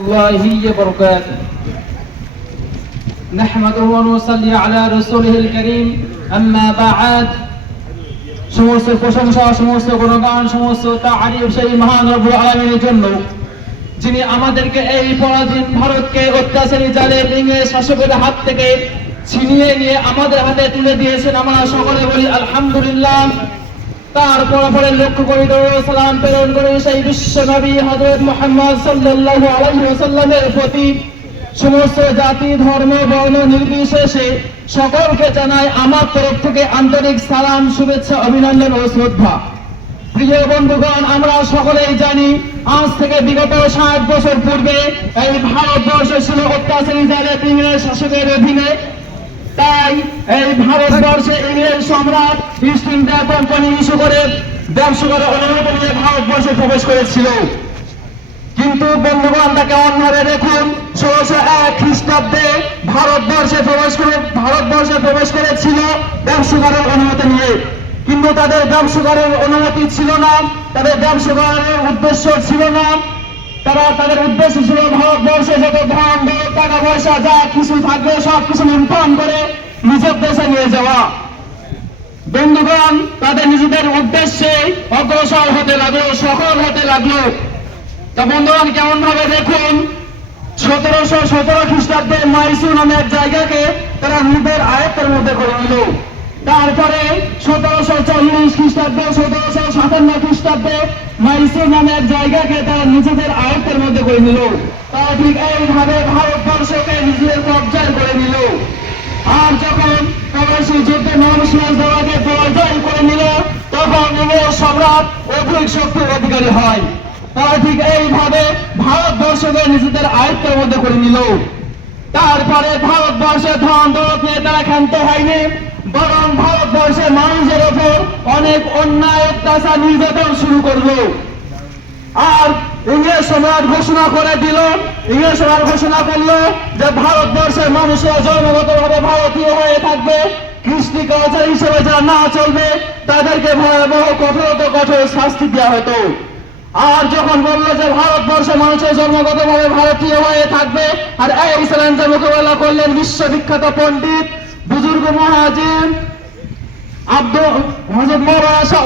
الله وبركاته نحمده ونصلي على رسوله الكريم أما بعد সমস্ত প্রশংসা সমস্ত গুণগান সমস্ত তারিফ সেই মহান রব্বুল আলামিনের জন্য যিনি আমাদেরকে এই পরাধীন ভারতকে অত্যাচারী জালের ইংরেজ শাসকের হাত থেকে ছিনিয়ে নিয়ে আমাদের হাতে তুলে দিয়েছেন আমরা সকলে বলি আলহামদুলিল্লাহ তারপর পরে লক্ষ্য করি সালাম প্রেরণ করে সেই বিশ্ব নবী হযরত মুহাম্মদ সাল্লাল্লাহু আলাইহি প্রতি। সমস্ত জাতি, ধর্ম, বর্ণ নির্বিশেষে সকলকে জানাই আমার তরফ থেকে আন্তরিক সালাম, শুভেচ্ছা, অভিনন্দন ও শ্রদ্ধা। প্রিয় বন্ধুগণ, আমরা সকলেই জানি, আজ থেকে বিগত ষাট বছর পূর্বে এই ভারতবর্ষ ছিল অত্যাচারী জালে শাসকের অধীনে তাই এই ভারতবর্ষে ইংরেজ সম্রাট ইস্ট ইন্ডিয়া কোম্পানি ইস্যু করে ব্যবসা করে অনুমতি নিয়ে ভারতবর্ষে প্রবেশ করেছিল। কিন্তু বন্ধুগণ, তাকে অন্যভাবে দেখুন, ষোলোশো এক খ্রিস্টাব্দে ভারতবর্ষে প্রবেশ করে ভারতবর্ষে প্রবেশ করেছিল ব্যবসা করার অনুমতি নিয়ে। কিন্তু তাদের ব্যবসা করার অনুমতি ছিল না, তাদের ব্যবসা করার উদ্দেশ্য ছিল না। তারা তাদের উদ্দেশ্য ছিল পয়সা যা কিছু থাকবে, সব কিছু লুণ্ঠন করে নিজের দেশে নিয়ে যাওয়া। বন্ধুগণ, তাদের নিজেদের উদ্দেশ্যে অগ্রসর হতে লাগল, সফল হতে লাগল। তা বন্ধুগণ কেমন ভাবে দেখুন, সতেরোশো সতেরো খ্রিস্টাব্দে মাইসু নামে এক জায়গাকে তারা নিজেদের আয়ত্তের মধ্যে করে নিল। তারপরে সতেরোশো চল্লিশ খ্রিস্টাব্দে, সতেরোশো সাতান্ন খ্রিস্টাব্দে মাইসুর নামে এক জায়গাকে তারা নিজেদের আয়ত্তের মধ্যে করে নিল। তারা ঠিক এইভাবে ভারতবর্ষকে নিজেদের কবজায় করে নিল। আর যখন প্রবাসী যুদ্ধে নরসিংহ দেওয়াকে পরাজয় করে নিল, তখন ইংরেজ সম্রাট অধিক শক্তির অধিকারী হয়। তারা ঠিক এইভাবে ভারতবর্ষকে নিজেদের আয়ত্তের মধ্যে করে নিল। তারপরে ভারতবর্ষে ধন দৌলত নিয়ে তারা ক্ষান্ত হয়নি, বরং ভারতবর্ষের মানুষের ওপর অনেক অন্যায়, অত্যাচার, নির্যাতন শুরু করল। আর ইংরেজ সম্রাট ঘোষণা করে দিল, ইংরেজ সম্রাট ঘোষণা করল যে ভারতবর্ষের মানুষের জন্মগতভাবে ভারতীয় হয়ে থাকবে, কৃষ্টি কালচার হিসেবে যারা না চলবে, তাদেরকে ভয়াবহ কঠোরত কঠোর শাস্তি দেওয়া হতো। আর যখন বলল যে ভারতবর্ষের মানুষের জন্মগতভাবে ভারতীয় হয়ে থাকবে, আর এই চ্যালেঞ্জের মোকাবেলা করলেন বিশ্ববিখ্যাত পণ্ডিত, বুজুর্গ মহাজির আব্দুল হজরত মৌলানা শাহ